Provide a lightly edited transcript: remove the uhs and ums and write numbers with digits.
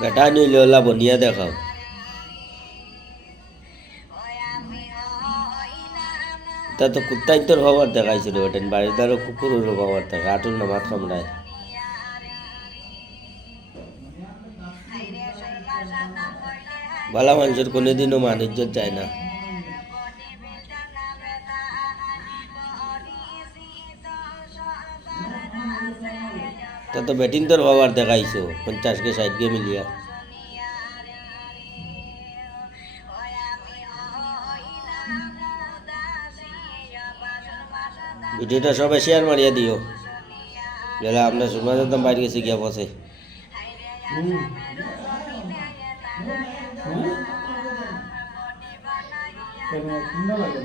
বেটা নিলে ওলা বনিয়া দেখাও। তা তো কুত্তাই তোর খবর দেখাইছিল ওটেন বাড়িতে আরো কুকুরের খবর দেখা আটুর নামাত কামড়ায়। ভালো মানুষের কোনোদিনও মান ইজ্জত যায় না। তা তো ব্যাটিং তোর খবর দেখাইছো 50 কে 60 কে মিলিয়া। ভিডিওটা সবাই শেয়ার মারিয়া দিও। গেলে আপনার সুরমা একদম বাইরে গেছে গিয়া বসে। ঠান্ডা লাগে।